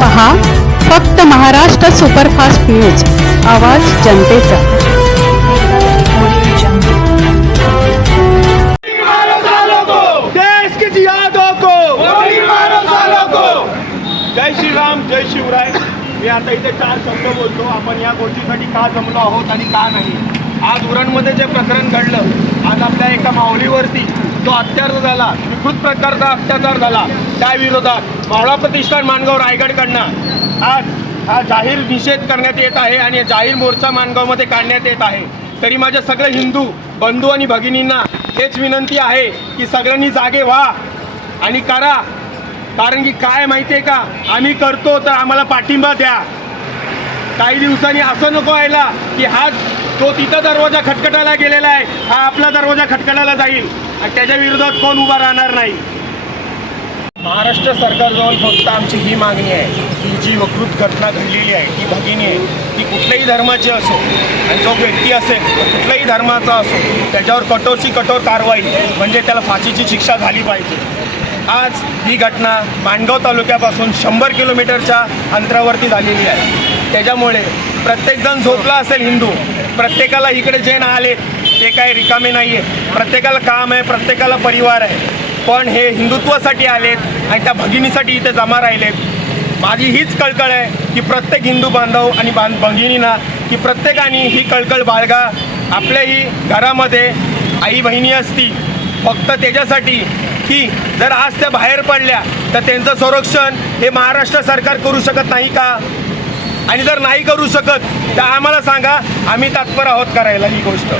पहा फक्त Maharashtra superfast news आवाज जनतेचा. जय श्रीराम जय शिवराय. मी आता इथे चार शब्द बोलतो. आपण या गोष्टीसाठी का जमलो आहोत आणि का नाही? आज उरणमध्ये जे प्रकरण घडलं आज आपल्या एका माऊलीवरती जो अत्याचार झाला विकृत प्रकारचा अत्याचार झाला त्या विरोधात मावळा प्रतिष्ठान माणगाव रायगडकडनं आज हा जाहीर निषेध करण्यात येत आहे आणि जाहीर मोर्चा माणगावमध्ये काढण्यात येत आहे. तरी माझ्या सगळे हिंदू बंधू आणि भगिनींना हेच विनंती आहे की सगळ्यांनी जागे व्हा आणि करा. कारण की काय माहिती आहे का? आम्ही करतो तर आम्हाला पाठिंबा द्या. काही दिवसांनी असं नको व्हायला की हा तो तिथं दरवाजा खटखटायला गेलेला आहे हा आपला दरवाजा खटखटायला जाईल. आणि त्याच्या विरोधात कोण उभा राहणार नाही. महाराष्ट्र सरकारजवळ फक्त आमची ही मागणी आहे की जी वकृत घटना घडलेली आहे ती भगिनी आहे ती कुठल्याही धर्माची असो आणि जो व्यक्ती असेल तो कुठल्याही धर्माचा असो त्याच्यावर कठोरची कठोर कारवाई म्हणजे त्याला फाशीची शिक्षा झाली पाहिजे. आज ही घटना मांडगाव तालुक्यापासून शंभर किलोमीटरच्या अंतरावरती झालेली आहे. त्याच्यामुळे प्रत्येकजण झोपला असेल हिंदू प्रत्येकाला इकडे जे ना आले ते काय रिकामे नाही आहे प्रत्येकाला काम आहे प्रत्येकाला परिवार आहे. पण हे हिंदुत्वासाठी आलेत आणि त्या भगिनीसाठी इथे जमा राहिलेत. माझी हीच कळकळ आहे की प्रत्येक हिंदू बांधव आणि बां भगिनींना की प्रत्येकाने ही कळकळ बाळगा. आपल्याही घरामध्ये आई बहिणी असती फक्त त्याच्यासाठी की जर आज त्या बाहेर पडल्या तर त्यांचं संरक्षण हे महाराष्ट्र सरकार करू शकत नाही का? आणि जर नाही करू शकत तर आम्हाला सांगा आम्ही तत्पर आहोत करायला ही गोष्ट.